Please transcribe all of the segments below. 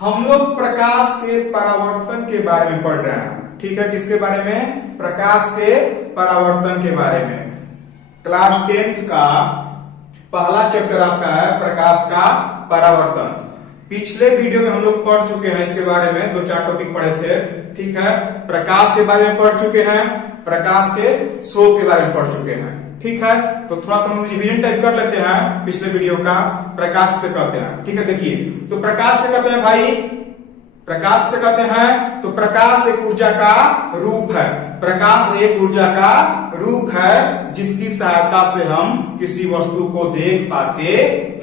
हम लोग प्रकाश के परावर्तन के बारे में पढ़ रहे हैं। ठीक है, किसके बारे में? प्रकाश के परावर्तन के बारे में। क्लास 10th का पहला चैप्टर आपका है प्रकाश का परावर्तन। पिछले वीडियो में हम लोग पढ़ चुके हैं इसके बारे में, 2-4 टॉपिक पढ़े थे। ठीक है, प्रकाश के बारे में पढ़ चुके हैं, प्रकाश के स्रोत के बारे में पढ़ चुके हैं। ठीक है, तो थोड़ा सा हम रिवीजन टाइप कर लेते हैं पिछले वीडियो का। प्रकाश से कहते हैं, ठीक है, देखिए तो प्रकाश से कहते हैं भाई, प्रकाश से कहते हैं तो प्रकाश एक ऊर्जा का रूप है। प्रकाश एक ऊर्जा का रूप है जिसकी सहायता से हम किसी वस्तु को देख पाते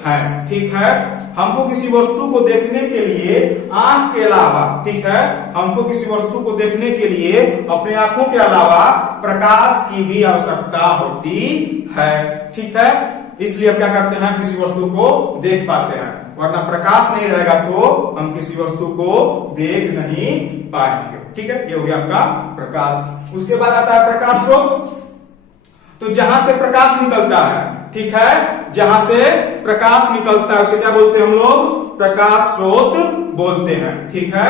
हैं। ठीक है, हमको किसी वस्तु को देखने के लिए आंख के अलावा, ठीक है, हमको किसी वस्तु को देखने के लिए अपने आंखों के अलावा प्रकाश की भी आवश्यकता होती है। ठीक है, इसलिए हम क्या करते हैं, किसी वस्तु को देख पाते हैं, वरना प्रकाश नहीं रहेगा तो हम किसी वस्तु को देख नहीं पाएंगे। ठीक है, ये हो गया आपका प्रकाश। उसके बाद आता है प्रकाश स्रोत। तो जहां से प्रकाश निकलता है, ठीक है, जहां से प्रकाश निकलता है उसे क्या बोलते हैं हम लोग? प्रकाश स्रोत बोलते हैं। ठीक है,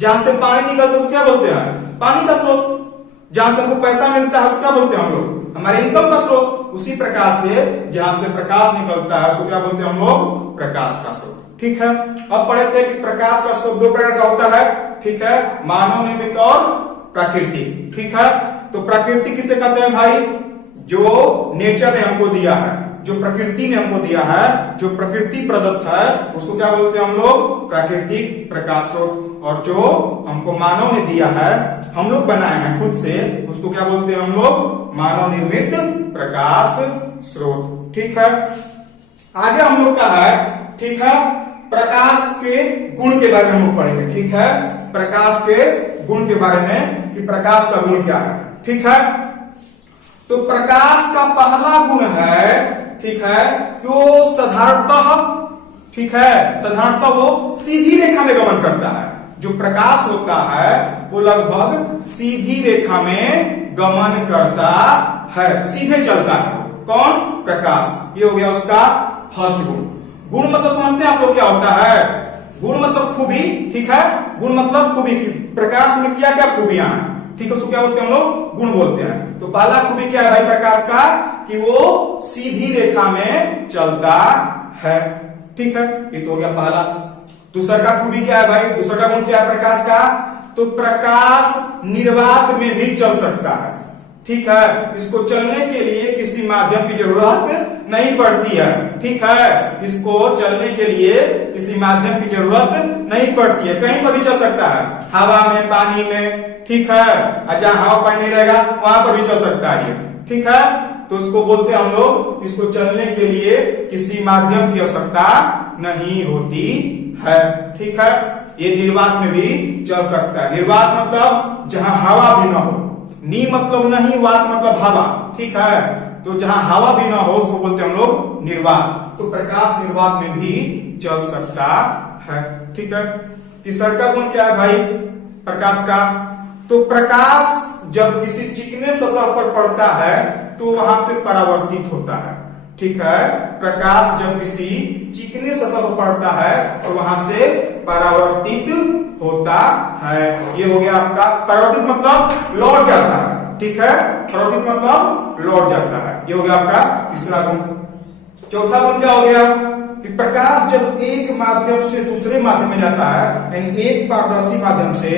जहां से पानी निकलता है उसको क्या बोलते हैं? पानी का स्रोत। जहां से हमको पैसा मिलता है उसको क्या बोलते हैं हम लोग? हमारे इनकम का स्रोत। उसी प्रकार से जहां से प्रकाश निकलता है उसको क्या बोलते हैं हम लोग? प्रकाश का स्रोत। ठीक है, अब पढ़े थे कि प्रकाश का स्रोत 2 प्रकार का होता है। ठीक है, मानव निर्मित और प्राकृतिक। ठीक है, तो प्राकृतिक किसे कहते हैं भाई? जो नेचर ने हमको दिया है, जो प्रकृति ने हमको दिया है, जो प्रकृति प्रदत्त है, उसको क्या बोलते हैं हम लोग? प्राकृतिक प्रकाश स्रोत। और जो हमको मानव ने दिया है, हम लोग बनाए हैं खुद से, उसको क्या बोलते हैं हम लोग? मानव निर्मित प्रकाश स्रोत। ठीक है, आगे हम लोग का है, ठीक है, प्रकाश के गुण के बारे में हम लोग पढ़ेंगे। ठीक है, प्रकाश के गुण के बारे में कि प्रकाश का गुण क्या है। ठीक है, तो प्रकाश का पहला गुण है, ठीक है, कि वो साधारणतः, ठीक है, साधारणतः वो सीधी रेखा में गमन करता है। जो प्रकाश होता है वो लगभग सीधी रेखा में गमन करता है, सीधे चलता है। कौन? प्रकाश। ये हो गया उसका फर्स्ट गुण। गुण मतलब समझते हैं आप लोग क्या होता है? गुण मतलब खूबी। ठीक है, गुण मतलब खूबी। प्रकाश में क्या क्या खूबियां हैं, ठीक है, उसको क्या बोलते हैं हम लोग? गुण बोलते हैं। तो पहला खूबी क्या है भाई प्रकाश का? कि वो सीधी रेखा में चलता है। ठीक है, ये तो हो गया पहला। दूसरा का खूबी क्या है भाई? दूसरा का गुण क्या है प्रकाश का? तो प्रकाश निर्वात में भी चल सकता है। ठीक है, इसको चलने के लिए किसी माध्यम की जरूरत नहीं पड़ती है। ठीक है, इसको चलने के लिए किसी माध्यम की जरूरत नहीं पड़ती है, कहीं पर भी चल सकता है, हवा में, पानी में। ठीक है, जहां हवा पानी नहीं रहेगा वहां पर भी चल सकता है। ठीक है, तो इसको बोलते हैं हम लोग, इसको चलने के लिए किसी माध्यम की आवश्यकता नहीं होती है। ठीक है, ये निर्वात में भी चल सकता है। निर्वात मतलब जहां हवा भी ना हो। नी मतलब नहीं, वात मतलब हवा। ठीक है, तो जहां हवा भी ना हो उसको बोलते हैं हम लोग निर्वात। तो प्रकाश निर्वात में भी चल सकता है। ठीक है, तीसरा का गुण क्या है भाई प्रकाश का? तो प्रकाश जब किसी चिकने सतह पर पड़ता है तो वहां से परावर्तित होता है। ठीक है, प्रकाश जब किसी चिकने सतह पर पड़ता है तो वहां से परावर्तित होता है। ये हो गया आपका परावर्तित मतलब लौट जाता है। ठीक है, परावर्तित मतलब लौट जाता है। ये हो गया आपका तीसरा गुण। चौथा गुण क्या हो गया? कि प्रकाश जब एक माध्यम से दूसरे माध्यम में जाता है, यानी एक पारदर्शी माध्यम से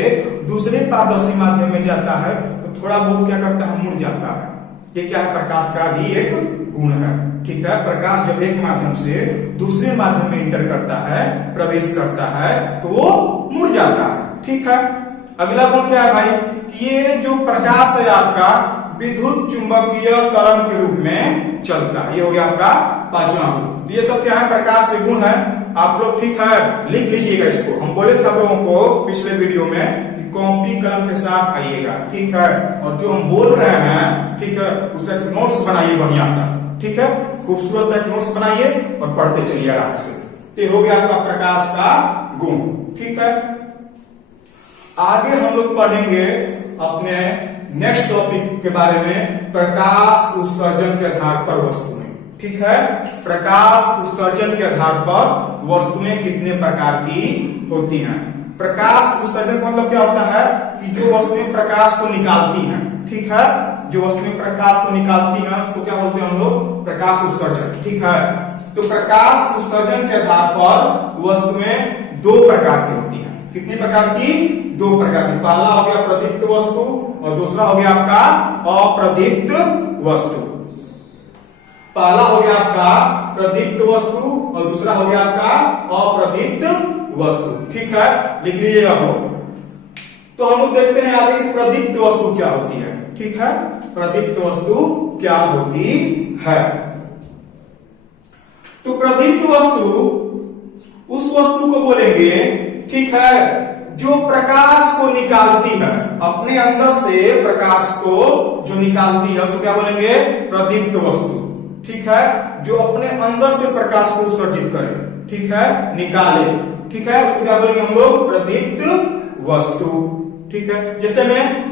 दूसरे पारदर्शी माध्यम में जाता है, तो थोड़ा बहुत क्या करता है? मुड़ जाता है। ये क्या है? प्रकाश का भी एक गुण है। ठीक है, प्रकाश जब एक माध्यम से दूसरे माध्यम में इंटर करता है, प्रवेश करता है, तो वो मुड़ जाता है। ठीक है, अगला गुण क्या है भाई? कि ये जो प्रकाश है आपका विद्युत चुंबकीय तरंग के रूप में चलता है। ये हो गया आपका पांचवा गुण। ये सब क्या है? प्रकाश के गुण है। आप लोग, ठीक है, लिख लीजिएगा इसको। हम बोले थे आप लोगों को पिछले वीडियो में कॉपी कलम के साथ आइएगा। ठीक है, और जो हम बोल रहे हैं, ठीक है, उसका नोट्स बनाइए बढ़िया सा। ठीक है, खूबसूरत सा नोट्स बनाइए और पढ़ते चलिए आराम से। ये हो गया आपका प्रकाश का गुण। ठीक है, आगे हम लोग पढ़ेंगे अपने नेक्स्ट टॉपिक के बारे में, प्रकाश उत्सर्जन के आधार पर वस्तुएं। ठीक है, प्रकाश उत्सर्जन के आधार पर वस्तुएं कितने प्रकार की होती हैं। प्रकाश उत्सर्जन का मतलब क्या होता है कि जो वस्तुएं प्रकाश को निकालती हैं, ठीक है, जो वस्तुएं प्रकाश को निकालती हैं उसको क्या बोलते हैं हम लोग, प्रकाश उत्सर्जन। ठीक है, तो प्रकाश उत्सर्जन के आधार पर वस्तुएं दो प्रकार की होती हैं। कितने प्रकार की, दो प्रकार की। पहला हो गया प्रदीप्त वस्तु और दूसरा हो गया आपका अप्रदीप्त वस्तु। पहला हो गया आपका प्रदीप्त वस्तु और दूसरा हो गया आपका अप्रदीप्त वस्तु। ठीक है, लिख लीजिएगा वो। तो हम लोग देखते हैं आगे कि प्रदीप्त वस्तु क्या होती है। ठीक है, प्रदीप्त वस्तु क्या होती है। तो प्रदीप्त वस्तु उस वस्तु को बोलेंगे, ठीक है, जो प्रकाश को निकालती है, अपने अंदर से प्रकाश को जो निकालती है उसको क्या बोलेंगे, प्रदीप्त वस्तु। ठीक है, जो अपने अंदर से प्रकाश को उत्सर्जित करे, ठीक है, निकाले, ठीक है, उसको क्या बोलेंगे हम लोग, प्रदीप्त वस्तु। ठीक है, जैसे में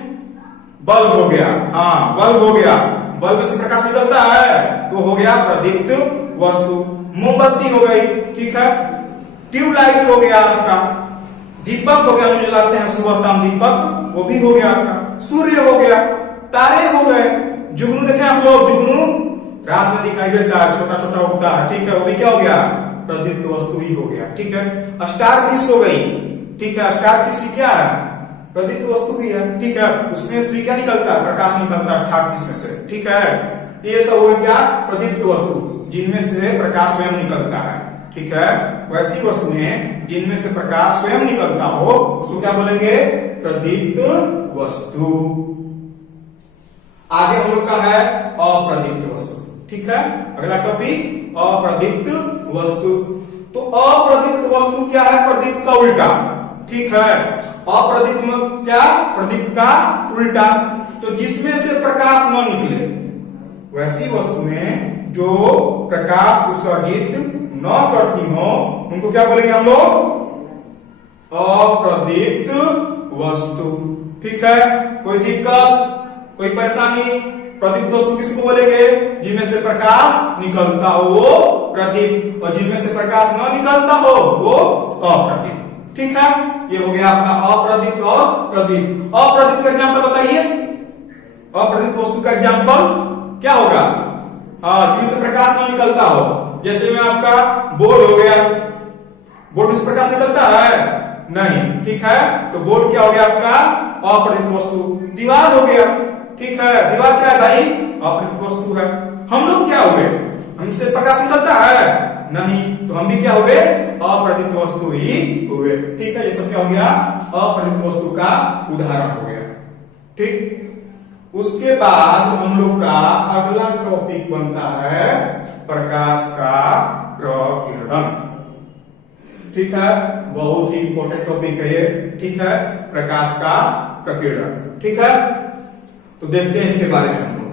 बल्ब हो गया, हाँ बल्ब हो गया, बल्ब से प्रकाश निकलता है तो हो गया प्रदीप्त वस्तु। मोमबत्ती हो गई, ठीक है, ट्यूबलाइट हो गया आपका, दीपक हो गया, मुझे लगते हैं सुबह शाम दीपक, वो भी हो गया आपका। सूर्य हो गया, तारे हो गए, जुगनू देखे आप लोग, जुगनू रात में दिखाई देता है, छोटा छोटा उगता है, ठीक है, वो भी क्या हो गया, प्रदीप्त वस्तु ही हो गया। ठीक है, स्टार फिश हो गई, ठीक है, स्टार फिश भी क्या है, प्रदीप्त वस्तु भी है। ठीक है, उसमें से क्या निकलता है, प्रकाश निकलता है स्टार फिश में से। ठीक है, ये सब हो गया प्रदीप्त वस्तु, जिनमें से प्रकाश स्वयं निकलता है। ठीक है, वैसी वस्तुएं जिनमें से प्रकाश स्वयं निकलता हो उसको क्या बोलेंगे, प्रदीप्त वस्तु। आगे हम लोग का है अप्रदीप्त वस्तु। ठीक है, अगला टॉपिक अप्रदीप्त वस्तु। तो अप्रदीप्त वस्तु क्या है, प्रदीप्त का उल्टा। ठीक है, अप्रदीप्त में क्या, प्रदीप्त का उल्टा। तो जिसमें से प्रकाश न निकले, वैसी वस्तुएं जो प्रकाश उत्सर्जित न करती हो उनको क्या बोलेंगे हम लोग, अप्रदीप्त वस्तु। ठीक है, कोई दिक्कत, कोई परेशानी, प्रदीप्त वस्तु किसको बोलेंगे, जिनमें से प्रकाश निकलता हो वो प्रदीप्त, और जिनमें से प्रकाश न निकलता हो वो अप्रदीप्त। ठीक है, ये हो गया आपका अप्रदीप्त और प्रदीप्त। अप्रदीप्त का एग्जाम्पल बताइए, अप्रदीप्त वस्तु का एग्जाम्पल क्या होगा, हाँ, जिनमें से प्रकाश न निकलता हो। जैसे में आपका बोर्ड हो गया, बोर्ड में से प्रकाश निकलता है नहीं, ठीक है, तो बोर्ड क्या हो गया आपका अप्रदीप्त वस्तु। दीवार हो गया, ठीक है, दीवार क्या है भाई, अप्रदीप्त वस्तु है। हम लोग क्या हुए, हमसे प्रकाश निकलता है नहीं, तो हम भी क्या हुए, अप्रदीप्त वस्तु ही हुए। ठीक है, ये सब क्या हो गया, अप्रदीप्त वस्तु का उदाहरण हो गया। ठीक, उसके बाद हम लोग का अगला टॉपिक बनता है प्रकाश का प्रकीर्णन। ठीक है, बहुत ही इंपॉर्टेंट टॉपिक है ये। ठीक है, प्रकाश का प्रकीर्णन। ठीक है, तो देखते हैं इसके बारे में हम लोग,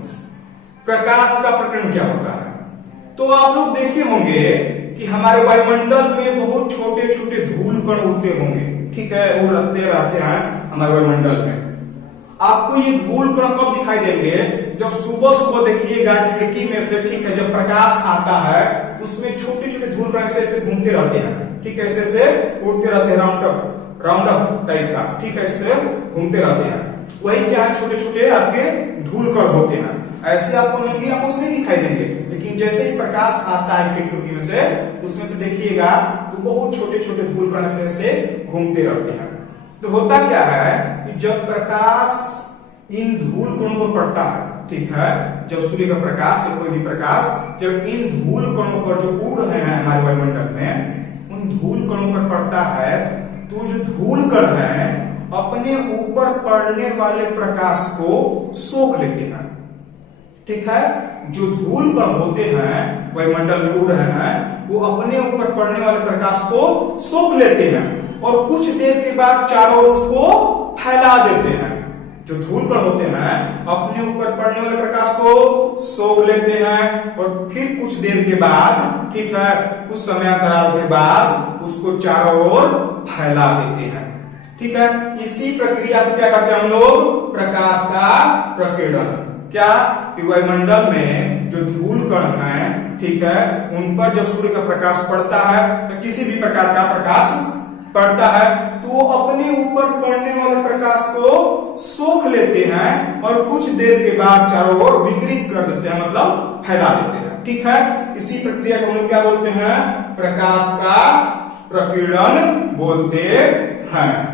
प्रकाश का प्रकीर्णन क्या होता है। तो आप लोग देखे होंगे कि हमारे वायुमंडल में बहुत छोटे छोटे धूल कण उड़ते होंगे। ठीक है, उड़ते रहते हैं हमारे वायुमंडल में। आपको ये धूल कण कब दिखाई देंगे, जब सुबह सुबह देखिएगा खिड़की में से, ठीक है, जब प्रकाश आता है उसमें छोटे छोटे धूल कण ऐसे ऐसे घूमते रहते हैं। ठीक है, ऐसे ऐसे उड़ते रहते हैं, राउंड अप टाइप का। ठीक है, ऐसे घूमते रहते हैं, वही क्या है, छोटे छोटे आपके धूल कण होते हैं। ऐसे आपको नंगी आंखों से नहीं दिखाई देंगे, लेकिन जैसे ही प्रकाश आता है खिड़की में से, उसमें से देखिएगा तो बहुत छोटे छोटे धूल कण ऐसे घूमते रहते हैं। तो होता क्या है कि जब प्रकाश इन धूल कणों पर पड़ता है, ठीक है, जब सूर्य का प्रकाश या कोई भी प्रकाश जब इन धूल कणों पर जो उड़ रहे हैं हमारे वायुमंडल में, उन धूल कणों पर पड़ता है, तो जो धूल कण है अपने ऊपर पड़ने वाले प्रकाश को सोख लेते हैं। ठीक है, जो धूल कण होते हैं वायुमंडल में उड़ रहे हैं, वो अपने ऊपर पड़ने वाले प्रकाश को सोख लेते हैं और कुछ देर के बाद चारों ओर उसको फैला देते हैं। जो धूल कण होते हैं अपने ऊपर पड़ने वाले प्रकाश को सोख लेते हैं और फिर कुछ देर के बाद, ठीक है, कुछ समय अंतराल के बाद उसको चारों ओर फैला देते हैं। ठीक है, इसी प्रक्रिया को क्या कहते हैं हम लोग, प्रकाश का प्रकीर्णन। क्या, कि वायुमंडल में जो धूल कण हैं ठीक है, उन पर जब सूर्य का प्रकाश पड़ता है या किसी भी प्रकार का प्रकाश पड़ता है तो वो अपने ऊपर पड़ने वाले प्रकाश को सोख लेते हैं और कुछ देर के बाद चारों ओर विकिरित कर देते हैं, मतलब फैला देते हैं। ठीक है, इसी प्रक्रिया को हम लोग क्या बोलते हैं? प्रकाश का प्रकीर्णन बोलते हैं।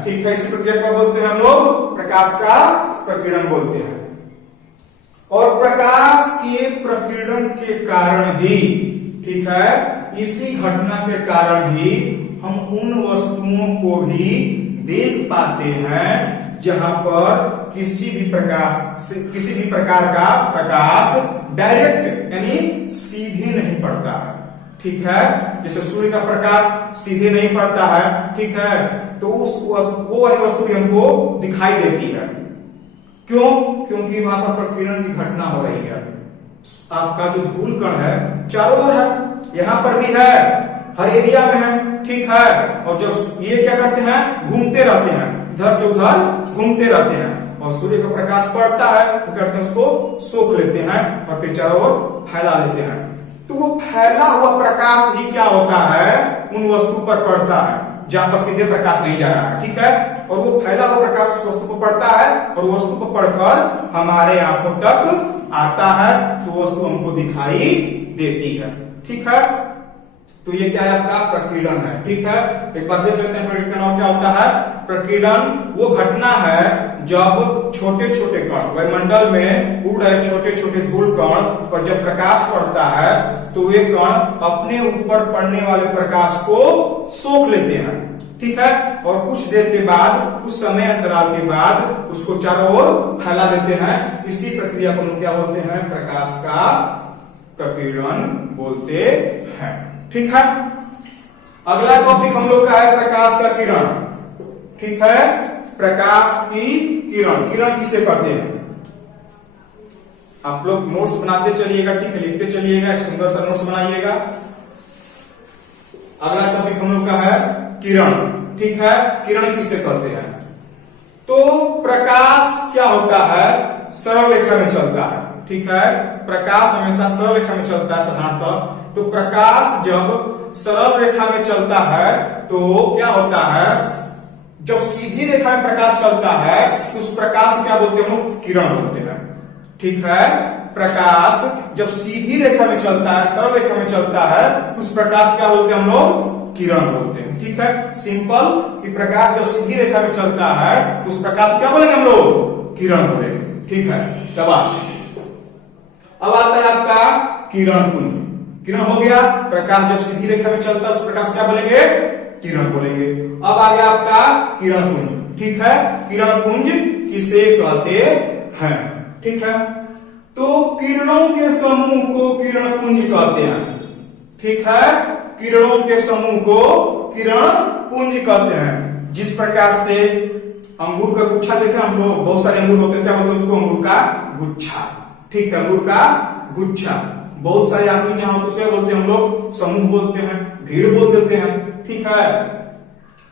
ठीक है, इसी प्रक्रिया को बोलते हैं हम लोग प्रकाश का प्रकीर्णन बोलते हैं। और प्रकाश के प्रकीर्णन के कारण ही, ठीक है, इसी घटना के कारण ही हम उन वस्तुओं को भी देख पाते हैं जहां पर किसी भी प्रकार का प्रकाश डायरेक्ट यानी सीधे नहीं पड़ता है। ठीक है, जैसे सूर्य का प्रकाश सीधे नहीं पड़ता है, ठीक है, तो वो वाली वस्तु भी हमको दिखाई देती है। क्यों? क्योंकि वहां पर प्रकीर्णन की घटना हो रही है। आपका जो धूल कण है चारों ओर है, यहां पर भी है, हर एरिया में है। ठीक है, और जब ये क्या करते हैं? घूमते रहते हैं, इधर से उधर घूमते रहते हैं और सूर्य का प्रकाश पड़ता है तो करते हैं उसको सोख लेते हैं और फिर चारों ओर फैला देते हैं। तो वो फैला हुआ प्रकाश ही क्या होता है? उन वस्तु पर पड़ता है जहां पर सीधे प्रकाश नहीं जा रहा है। ठीक है, और वो फैला हुआ प्रकाश उस वस्तु को पड़ता है और वस्तु को पड़कर हमारे आंखों तक आता है तो वस्तु हमको दिखाई देती है। ठीक है, तो ये क्या है? आपका प्रकीर्णन है। ठीक है, एक बार देख लेते हैं प्रकीर्णन और क्या होता है। प्रकीर्णन वो घटना है जब छोटे छोटे कण वायुमंडल में उड़ रहे छोटे छोटे धूल कण पर जब प्रकाश पड़ता है तो वे कण अपने ऊपर पड़ने वाले प्रकाश को सोख लेते हैं। ठीक है, और कुछ देर के बाद, कुछ समय अंतराल के बाद उसको चारों ओर फैला देते हैं। इसी प्रक्रिया को हम क्या बोलते हैं? प्रकाश का प्रकीर्णन बोलते हैं। ठीक है, अगला टॉपिक हम लोग का है प्रकाश का किरण। ठीक है, प्रकाश की किरण। किरण किसे कहते हैं? आप लोग नोट्स बनाते चलिएगा, ठीक है, लिखते चलिएगा, एक सुंदर सा नोट्स बनाइएगा। अगला टॉपिक हम लोग का है किरण। ठीक है, किरण किसे कहते हैं? तो प्रकाश क्या होता है? सरल रेखा में चलता है। ठीक है, प्रकाश हमेशा सरल रेखा में चलता है साधारणतः। तो प्रकाश जब सरल रेखा में चलता है तो क्या होता है? जब सीधी रेखा में प्रकाश चलता है तो उस प्रकाश को क्या बोलते हैं? हम लोग किरण बोलते हैं। ठीक है, प्रकाश जब सीधी रेखा में चलता है, सरल रेखा में चलता है, उस प्रकाश क्या बोलते हैं? हम लोग किरण बोलते हैं। ठीक है, सिंपल कि प्रकाश जब सीधी रेखा में चलता है उस प्रकाश क्या बोलेंगे? हम लोग किरण बोलेंगे। ठीक है, शाबाश। अब आता है आपका किरण पुंज। किरण हो गया, प्रकाश जब सीधी रेखा में चलता है उस प्रकाश क्या बोलेंगे? किरण बोलेंगे। अब आ गया आपका किरण पुंज। ठीक है, किरण पुंज किसे कहते हैं? ठीक है, तो किरणों के समूह को किरण पुंज कहते हैं। ठीक है, किरणों के समूह को किरण पुंज कहते हैं। जिस प्रकार से अंगूर का गुच्छा देखे हम लोग, बहुत सारे अंगूर होते हैं, क्या बोलते हैं उसको? अंगूर का गुच्छा। ठीक है, अंगूर का गुच्छा। बहुत सारे आदमी जहां होते उसको बोलते हैं हम लोग समूह बोलते हैं, भीड़ बोल देते हैं। ठीक है,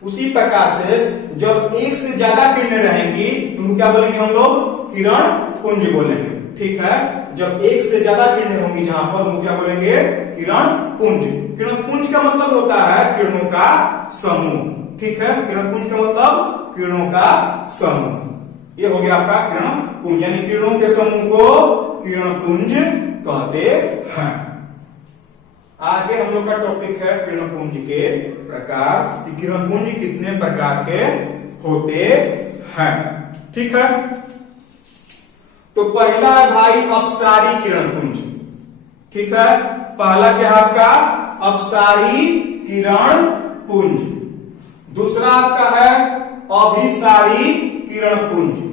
उसी प्रकार से जब एक से ज्यादा किरणें रहेंगी तो क्या बोलेंगे हम लोग? किरण पुंज बोलेंगे। ठीक है, जब एक से ज्यादा किरणें होंगी जहां पर उनको क्या बोलेंगे? किरण पुंज। किरण पुंज का मतलब होता है किरणों का समूह। ठीक है, किरण पुंज का मतलब किरणों का समूह। ये हो गया आपका किरण पुंज, यानी किरणों के समूह को किरण पुंज कहते हैं। आगे हम लोग का टॉपिक है किरण पुंज के प्रकार, कि किरण पुंज कितने प्रकार के होते हैं। ठीक है, तो पहला है भाई अपसारी किरण पुंज। ठीक है, पहला क्या आपका? अपसारी किरण पुंज। दूसरा आपका है अभिसारी किरण पुंज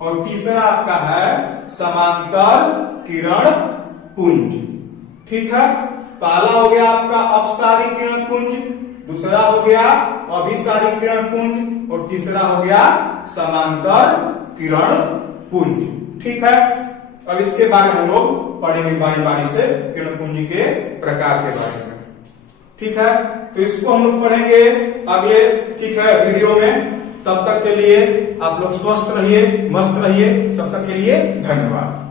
और तीसरा आपका है समांतर किरण पुंज। ठीक है, पहला हो गया आपका अपसारी किरण पुंज, दूसरा हो गया अभिसारी किरण पुंज और तीसरा हो गया समांतर किरण पुंज। ठीक है, अब इसके बारे में हम लोग पढ़ेंगे बारी बारी से किरण पुंज के प्रकार के बारे में। ठीक है, तो इसको हम लोग पढ़ेंगे अगले, ठीक है, वीडियो में। तब तक के लिए आप लोग स्वस्थ रहिए, मस्त रहिए। तब तक के लिए धन्यवाद।